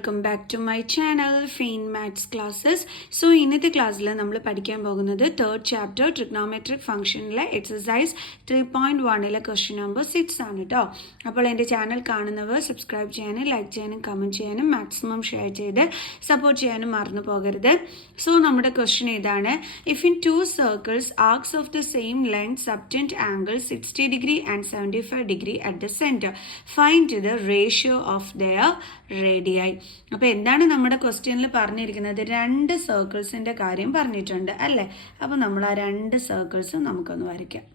Welcome back to my channel fine maths classes. So ഇന്നത്തെ ക്ലാസ്സിൽ നമ്മൾ പഠിക്കാൻ പോകുന്നത് തേർഡ് ചാപ്റ്റർ ട്രിഗ്നോമെട്രിക് ഫംഗ്ഷനിലെ എക്സസൈസ് 3.1 ക്വസ്റ്റ്യൻ നമ്പർ 6 ആണ് കേട്ടോ. അപ്പോൾ എൻ്റെ ചാനൽ കാണുന്നവർ സബ്സ്ക്രൈബ് ചെയ്യാനും ലൈക്ക് ചെയ്യാനും കമൻറ്റ് ചെയ്യാനും മാക്സിമം ഷെയർ ചെയ്ത് സപ്പോർട്ട് ചെയ്യാനും മറന്നു പോകരുത്. സോ നമ്മുടെ ക്വസ്റ്റ്യൻ ഇതാണ്: if in two circles arcs of the same length subtend angle 60 degree and 75 degree at the centre, find the ratio of their radii. അപ്പോൾ എന്താണ് നമ്മുടെ ക്വസ്റ്റ്യനിൽ പറഞ്ഞിരിക്കുന്നത്? രണ്ട് സർക്കിൾസിൻ്റെ കാര്യം പറഞ്ഞിട്ടുണ്ട് അല്ലേ? അപ്പോൾ നമ്മൾ ആ രണ്ട് സർക്കിൾസും നമുക്കൊന്ന് വരയ്ക്കാം.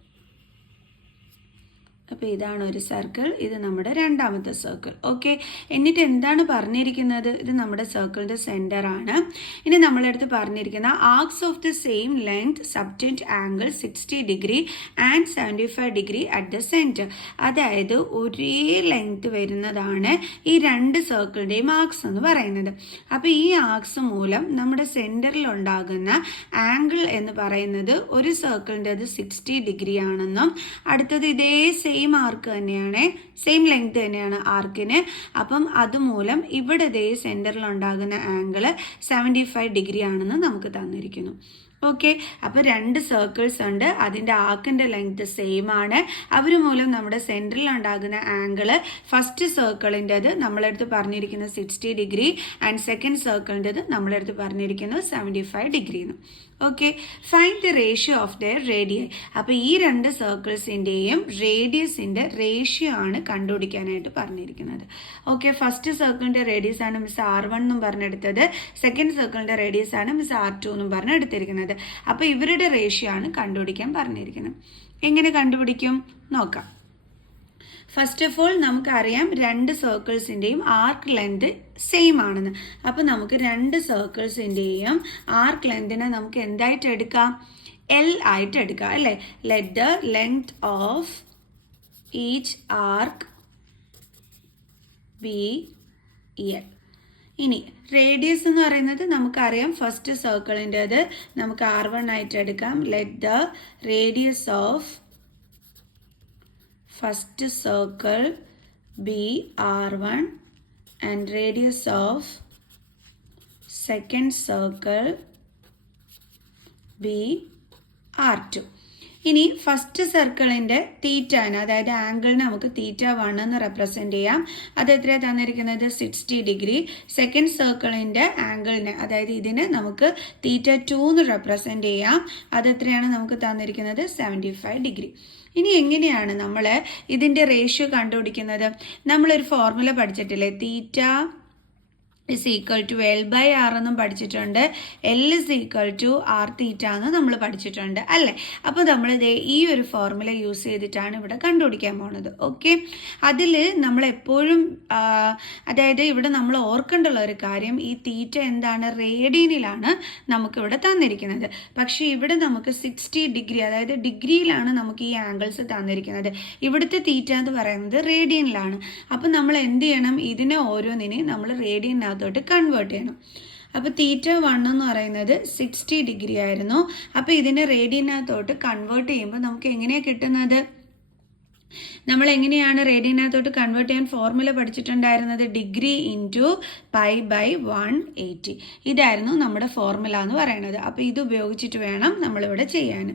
അപ്പോൾ ഇതാണ് ഒരു സർക്കിൾ, ഇത് നമ്മുടെ രണ്ടാമത്തെ സർക്കിൾ. ഓക്കെ, എന്നിട്ട് എന്താണ് പറഞ്ഞിരിക്കുന്നത്? ഇത് നമ്മുടെ സർക്കിളിൻ്റെ സെൻറ്റർ ആണ്. ഇനി നമ്മളടുത്ത് പറഞ്ഞിരിക്കുന്ന arcs of the same length subtend angle 60 degree and 75 degree at the centre. അതായത് ഒരേ ലെങ്ത് വരുന്നതാണ് ഈ രണ്ട് സർക്കിളിൻ്റെയും ആർക്സ് എന്ന് പറയുന്നത്. അപ്പോൾ ഈ ആർക്സ് മൂലം നമ്മുടെ സെൻറ്ററിൽ ഉണ്ടാകുന്ന ആംഗിൾ എന്ന് പറയുന്നത് ഒരു സർക്കിളിൻ്റെത് 60 ഡിഗ്രി ആണെന്നും അടുത്തത് ഇതേ സെയിം ആർക്ക് തന്നെയാണ്, സെയിം ലെങ്ത് തന്നെയാണ് ആർക്കിന്. അപ്പം അതുമൂലം ഇവിടെ ഇതേ സെൻറ്ററിൽ ഉണ്ടാകുന്ന ആംഗിള് 75 ഡിഗ്രി ആണെന്ന് നമുക്ക് തന്നിരിക്കുന്നു. ഓക്കെ, അപ്പോൾ രണ്ട് സർക്കിൾസ് ഉണ്ട്, അതിൻ്റെ ആർക്കിൻ്റെ ലെങ്ത് സെയിം ആണ്. അവർ മൂലം നമ്മുടെ സെൻറ്ററിൽ ഉണ്ടാകുന്ന ആംഗിള് ഫസ്റ്റ് സർക്കിളിൻ്റെത് നമ്മളെടുത്ത് പറഞ്ഞിരിക്കുന്നത് 60 ഡിഗ്രി ആൻഡ് സെക്കൻഡ് സർക്കിളിൻ്റെത് നമ്മളെടുത്ത് പറഞ്ഞിരിക്കുന്നത് 75 ഡിഗ്രി എന്ന്. Okay, find the ratio of there radius. അപ്പോൾ ഈ രണ്ട് സർക്കിൾസിൻ്റെയും റേഡിയസിൻ്റെ റേഷ്യോ ആണ് കണ്ടുപിടിക്കാനായിട്ട് പറഞ്ഞിരിക്കുന്നത്. ഓക്കെ, ഫസ്റ്റ് സർക്കിളിൻ്റെ റേഡിയസ് ആണ് മിസ് R1 എന്നും പറഞ്ഞെടുത്തത്, സെക്കൻഡ് സർക്കിളിൻ്റെ റേഡിയസ് ആണ് മിസ് R2 എന്നും പറഞ്ഞെടുത്തിരിക്കുന്നത്. അപ്പോൾ ഇവരുടെ റേഷ്യോ ആണ് കണ്ടുപിടിക്കാൻ പറഞ്ഞിരിക്കുന്നത്. എങ്ങനെ കണ്ടുപിടിക്കും നോക്കാം. ഫസ്റ്റ് ഓഫ് ഓൾ നമുക്കറിയാം രണ്ട് സർക്കിൾസിൻ്റെയും ആർക്ക് ലെങ്ത് സെയിം ആണെന്ന്. അപ്പോൾ നമുക്ക് രണ്ട് സർക്കിൾസിൻ്റെയും ആർക്ക് ലെങ്തിനെ നമുക്ക് എന്തായിട്ട് എടുക്കാം? L ആയിട്ട് എടുക്കാം അല്ലേ? Let the length of each arc B L. ഇനി റേഡിയസ് എന്ന് പറയുന്നത് നമുക്കറിയാം, ഫസ്റ്റ് സർക്കിളിൻ്റെത് നമുക്ക് R1 ആയിട്ട് എടുക്കാം. Let the radius of first circle be R1 and radius of second circle be R2. ഇനി ഫസ്റ്റ് സർക്കിളിൻ്റെ തീറ്റാന്, അതായത് ആംഗിളിനെ നമുക്ക് θ1 എന്ന് റെപ്രസെൻ്റ് ചെയ്യാം. അത് എത്രയാണ് തന്നിരിക്കുന്നത്? 60 ഡിഗ്രി. സെക്കൻഡ് സർക്കിളിൻ്റെ ആംഗിളിനെ, അതായത് ഇതിനെ നമുക്ക് θ2 എന്ന് റെപ്രസെൻ്റ് ചെയ്യാം. അത് എത്രയാണ് നമുക്ക് തന്നിരിക്കുന്നത്? 75 ഡിഗ്രി. ഇനി എങ്ങനെയാണ് നമ്മൾ ഇതിൻ്റെ റേഷ്യോ കണ്ടുപിടിക്കുന്നത്? നമ്മളൊരു ഫോർമുല പഠിച്ചിട്ടില്ലേ? Theta is equal to L/R എന്നും പഠിച്ചിട്ടുണ്ട്, L is equal to R theta എന്ന് നമ്മൾ പഠിച്ചിട്ടുണ്ട് അല്ലേ? അപ്പോൾ നമ്മളിത് ഈ ഒരു ഫോർമുല യൂസ് ചെയ്തിട്ടാണ് ഇവിടെ കണ്ടുപിടിക്കാൻ പോണത്. ഓക്കെ, അതിൽ നമ്മളെപ്പോഴും അതായത് ഇവിടെ നമ്മൾ ഓർക്കേണ്ടുള്ള ഒരു കാര്യം, ഈ തീറ്റ എന്താണ്? റേഡിയനിലാണ് നമുക്കിവിടെ തന്നിരിക്കുന്നത്. പക്ഷേ ഇവിടെ നമുക്ക് 60 ഡിഗ്രി, അതായത് ഡിഗ്രിയിലാണ് നമുക്ക് ഈ ആംഗിൾസ് തന്നിരിക്കുന്നത്. ഇവിടുത്തെ തീറ്റ എന്ന് പറയുന്നത് റേഡിയനിലാണ്. അപ്പം നമ്മൾ എന്ത് ചെയ്യണം? ഇതിനെ ഓരോന്നിനെ നമ്മൾ റേഡിയനകത്തോട്ട് കൺവേർട്ട് ചെയ്യണം. അപ്പോൾ θ1 എന്ന് പറയുന്നത് 60 ഡിഗ്രി ആയിരുന്നു. അപ്പോൾ ഇതിനെ റേഡിയനകത്തോട്ട് കൺവേർട്ട് ചെയ്യുമ്പോൾ നമുക്ക് എങ്ങനെയാണ് കിട്ടുന്നത്? നമ്മൾ എങ്ങനെയാണ് റേഡിയനകത്തോട്ട് കൺവേർട്ട് ചെയ്യാൻ ഫോർമുല പഠിച്ചിട്ടുണ്ടായിരുന്നത്? Degree into π/180. ഇതായിരുന്നു നമ്മുടെ ഫോർമുല എന്ന് പറയുന്നത്. അപ്പോൾ ഇത് ഉപയോഗിച്ചിട്ട് വേണം നമ്മളിവിടെ ചെയ്യാൻ.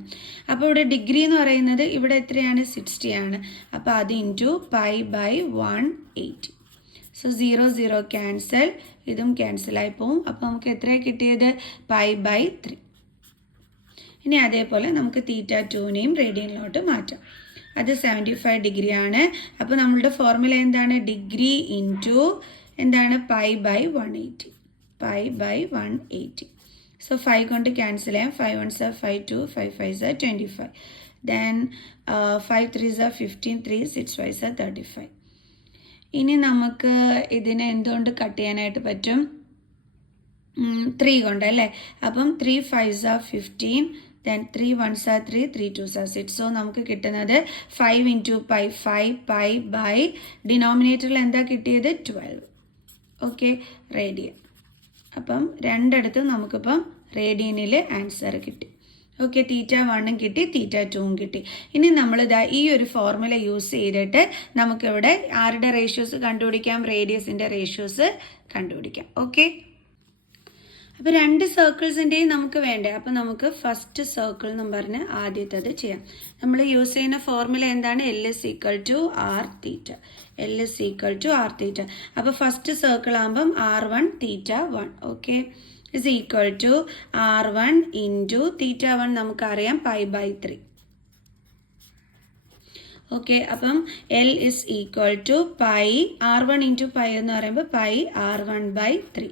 അപ്പോൾ ഇവിടെ ഡിഗ്രി എന്ന് പറയുന്നത് ഇവിടെ എത്രയാണ്? 60 ആണ്. അപ്പോൾ അത് ഇൻറ്റു π/180. സോ 0 0 ക്യാൻസൽ, ഇതും ക്യാൻസലായി പോവും. അപ്പോൾ നമുക്ക് എത്രയാണ് കിട്ടിയത്? π/3. ഇനി അതേപോലെ നമുക്ക് θ2നെയും റേഡിയനിലോട്ട് മാറ്റാം. അത് 75 ഡിഗ്രി ആണ്. അപ്പോൾ നമ്മളുടെ ഫോർമുല എന്താണ്? ഡിഗ്രി ഇൻറ്റു എന്താണ്? π/180. π/180. സോ 5 കൊണ്ട് ക്യാൻസൽ ചെയ്യാം. 5 1s are 5, 2, 5 5s are 25. Then 5 3s are 15, 3 6 5s are 35. ഇനി നമുക്ക് ഇതിനെ എന്തുകൊണ്ട് കട്ട് ചെയ്യാനായിട്ട് പറ്റും? 3 കൊണ്ട് അല്ലേ? അപ്പം 3 5s are 15, then 3 1s are 3, 3 2s are 6. So നമുക്ക് കിട്ടുന്നത് 5 ഇൻറ്റു പൈ, 5 പൈ ബൈ ഡിനോമിനേറ്ററിൽ എന്താ കിട്ടിയത്? 12. Okay, radian. അപ്പം രണ്ടിടത്തും നമുക്കിപ്പം റേഡിയനിൽ ആൻസർ കിട്ടി. ഓക്കെ, θ1 കിട്ടി, θ2 കിട്ടി. ഇനി നമ്മളിതാ ഈ ഒരു ഫോർമുല യൂസ് ചെയ്തിട്ട് നമുക്കിവിടെ ആരുടെ റേഷ്യോസ് കണ്ടുപിടിക്കാം? റേഡിയസിൻ്റെ റേഷ്യോസ് കണ്ടുപിടിക്കാം. ഓക്കെ, അപ്പോൾ രണ്ട് സർക്കിൾസിൻ്റെയും നമുക്ക് വേണ്ടേ. അപ്പോൾ നമുക്ക് ഫസ്റ്റ് സർക്കിൾ എന്നും പറഞ്ഞ് ആദ്യത്തേത് ചെയ്യാം. നമ്മൾ യൂസ് ചെയ്യുന്ന ഫോർമുല എന്താണ്? L is equal to r θ. L is equal to r θ. അപ്പോൾ ഫസ്റ്റ് സർക്കിൾ ആകുമ്പം r1 θ1 okay is equal to r1 into θ1 നമുക്കറിയാം π/3. ഓക്കെ, അപ്പം L is equal to pi r1 into pi എന്ന് പറയുമ്പോൾ പൈ r1/3.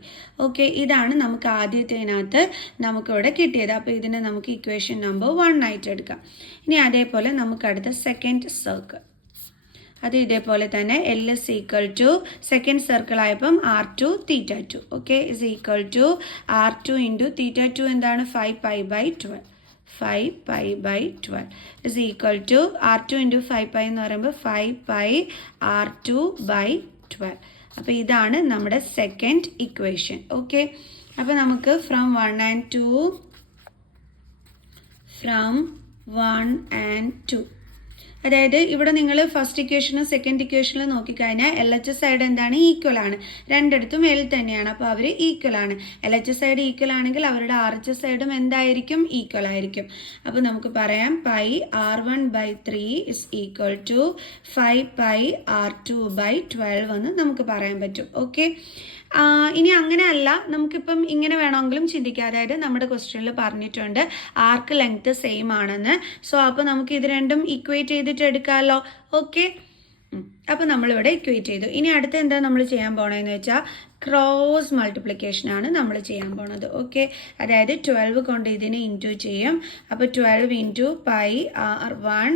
ഓക്കെ, ഇതാണ് നമുക്ക് ആദ്യത്തേതിനകത്ത് നമുക്കിവിടെ കിട്ടിയത്. അപ്പോൾ ഇതിനെ നമുക്ക് ഇക്വേഷൻ നമ്പർ 1 ആയിട്ട് എടുക്കാം. ഇനി അതേപോലെ നമുക്ക് അടുത്ത സെക്കൻഡ് സർക്കിൾ, അത് ഇതേപോലെ തന്നെ L is equal to second circle ആയപ്പം r2 θ2 okay is equal to r2 into θ2 എന്താണ്? 5π/12. 5π/12 is equal to r2 into 5π എന്ന് പറയുമ്പോൾ 5π r2/12. അപ്പോൾ ഇതാണ് നമ്മുടെ സെക്കൻഡ് ഇക്വേഷൻ. ഓക്കെ, അപ്പോൾ നമുക്ക് ഫ്രം 1 and 2 അതായത് ഇവിടെ നിങ്ങൾ ഫസ്റ്റ് ഇക്വേഷനും സെക്കൻഡ് ഇക്വേഷനും നോക്കിക്കഴിഞ്ഞാൽ LHS സൈഡ് എന്താണ്? ഈക്വൽ ആണ്. രണ്ടിടത്തും L തന്നെയാണ്, അപ്പോൾ അവർ ഈക്വൽ ആണ്. LHS സൈഡ് ഈക്വൽ ആണെങ്കിൽ അവരുടെ RHS സൈഡും എന്തായിരിക്കും? ഈക്വൽ ആയിരിക്കും. അപ്പോൾ നമുക്ക് പറയാം pi r1/3 is equal to 5π r2/12 എന്ന് നമുക്ക് പറയാൻ പറ്റും. ഓക്കെ, ഇനി അങ്ങനെ അല്ല, നമുക്കിപ്പം ഇങ്ങനെ വേണമെങ്കിലും ചിന്തിക്കാം. അതായത് നമ്മുടെ ക്വസ്റ്റ്യനിൽ പറഞ്ഞിട്ടുണ്ട് ആർക്ക് ലെങ്ത് സെയിം ആണെന്ന്. സോ അപ്പോൾ നമുക്ക് ഇത് രണ്ടും ഇക്വേറ്റ് ചെയ്തിട്ട് എടുക്കാമല്ലോ. ഓക്കെ, അപ്പോൾ നമ്മളിവിടെ ഇക്വേറ്റ് ചെയ്തു. ഇനി അടുത്ത എന്താ നമ്മൾ ചെയ്യാൻ പോണതെന്ന് വെച്ചാൽ ക്രോസ് മൾട്ടിപ്ലിക്കേഷൻ ആണ് നമ്മൾ ചെയ്യാൻ പോണത്. ഓക്കെ, അതായത് 12 കൊണ്ട് ഇതിനെ ഇൻറ്റു ചെയ്യും. അപ്പോൾ 12 into pi r1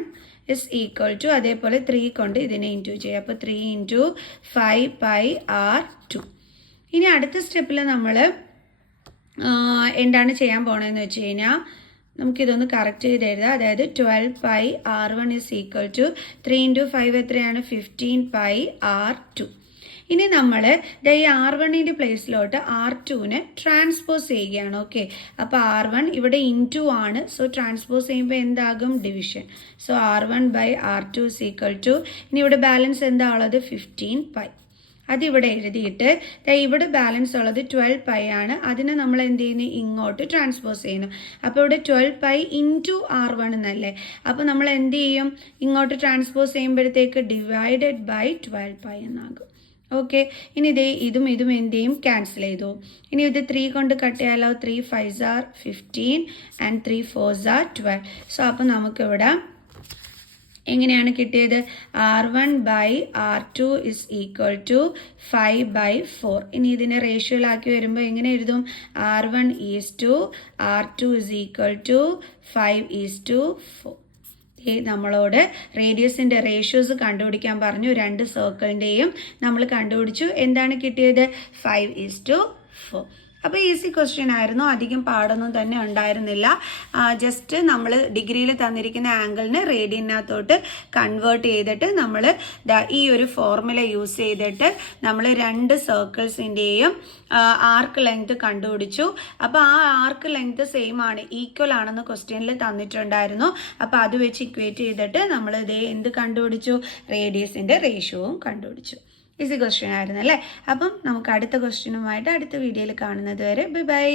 is equal to അതേപോലെ 3 കൊണ്ട് ഇതിനെ ഇൻറ്റു ചെയ്യും. അപ്പോൾ 3 ഇൻറ്റു 5π r2. ഇനി അടുത്ത സ്റ്റെപ്പിൽ നമ്മൾ എന്താണ് ചെയ്യാൻ പോണതെന്ന് വെച്ച് കഴിഞ്ഞാൽ നമുക്കിതൊന്ന് കറക്റ്റ് ചെയ്ത് എഴുതാം. അതായത് 12π r1 is equal to 3 into 5 എത്രയാണ്? 15π r2. ഇനി നമ്മൾ ഈ r1ൻ്റെ പ്ലേസിലോട്ട് r2നെ ട്രാൻസ്പോസ് ചെയ്യുകയാണ്. ഓക്കെ, അപ്പോൾ r1 ഇവിടെ ഇൻറ്റു ആണ്. സോ ട്രാൻസ്പോസ് ചെയ്യുമ്പോൾ എന്താകും? Division. So r1/r2 is equal to, ഇനി ഇവിടെ ബാലൻസ് എന്താ ഉള്ളത്? 15π. അതിവിടെ എഴുതിയിട്ട് ഇവിടെ ബാലൻസ് ഉള്ളത് 12π ആണ്. അതിനെ നമ്മൾ എന്ത് ചെയ്യുന്നു? ഇങ്ങോട്ട് ട്രാൻസ്പോസ് ചെയ്യുന്നു. അപ്പോൾ ഇവിടെ 12π ഇൻറ്റു r1 എന്നല്ലേ. അപ്പോൾ നമ്മൾ എന്ത് ചെയ്യും? ഇങ്ങോട്ട് ട്രാൻസ്പോസ് ചെയ്യുമ്പോഴത്തേക്ക് ഡിവൈഡഡ് ബൈ 12π എന്നാകും. ഓക്കെ, ഇനി ഇതും എന്ത് ചെയ്യും? ക്യാൻസൽ ചെയ്തു. ഇനി ഇത് 3 കൊണ്ട് കട്ട് ചെയ്യാലോ. 3 5s are 15 and 3 4s are 12. So അപ്പോൾ നമുക്കിവിടെ എങ്ങനെയാണ് കിട്ടിയത്? r1/r2 is equal to 5/4. ഇനി ഇതിനെ റേഷ്യോയിലാക്കി വരുമ്പോൾ എങ്ങനെ എഴുതും? r1 is to r2 is equal to 5:4. നമ്മളോട് റേഡിയസിൻ്റെ റേഷ്യോസ് കണ്ടുപിടിക്കാൻ പറഞ്ഞു. രണ്ട് സർക്കിളിൻ്റെയും നമ്മൾ കണ്ടുപിടിച്ചു. എന്താണ് കിട്ടിയത്? 5:4. അപ്പോൾ ഈസി ക്വസ്റ്റ്യൻ ആയിരുന്നു, അധികം പാടൊന്നും തന്നെ ഉണ്ടായിരുന്നില്ല. ജസ്റ്റ് നമ്മൾ ഡിഗ്രിയിൽ തന്നിരിക്കുന്ന ആംഗിളിനെ റേഡിയനകത്തോട്ട് കൺവേർട്ട് ചെയ്തിട്ട് നമ്മൾ ഈ ഒരു ഫോർമുല യൂസ് ചെയ്തിട്ട് നമ്മൾ രണ്ട് സർക്കിൾസിൻ്റെയും ആർക്ക് ലെങ്ത് കണ്ടുപിടിച്ചു. അപ്പോൾ ആ ആർക്ക് ലെങ്ത് സെയിം ആണ്, ഈക്വൽ ആണെന്ന് ക്വസ്റ്റ്യനിൽ തന്നിട്ടുണ്ടായിരുന്നു. അപ്പോൾ അത് വെച്ച് ഇക്വേറ്റ് ചെയ്തിട്ട് നമ്മൾ എന്ത് കണ്ടുപിടിച്ചു? റേഡിയസിൻ്റെ റേഷ്യോവും കണ്ടുപിടിച്ചു. ഈസി ക്വസ്റ്റ്യൻ ആയിരുന്നു അല്ലേ. അപ്പം നമുക്ക് അടുത്ത ക്വസ്റ്റ്യനുമായിട്ട് അടുത്ത വീഡിയോയിൽ കാണുന്നത് വരെ ബൈ ബൈ.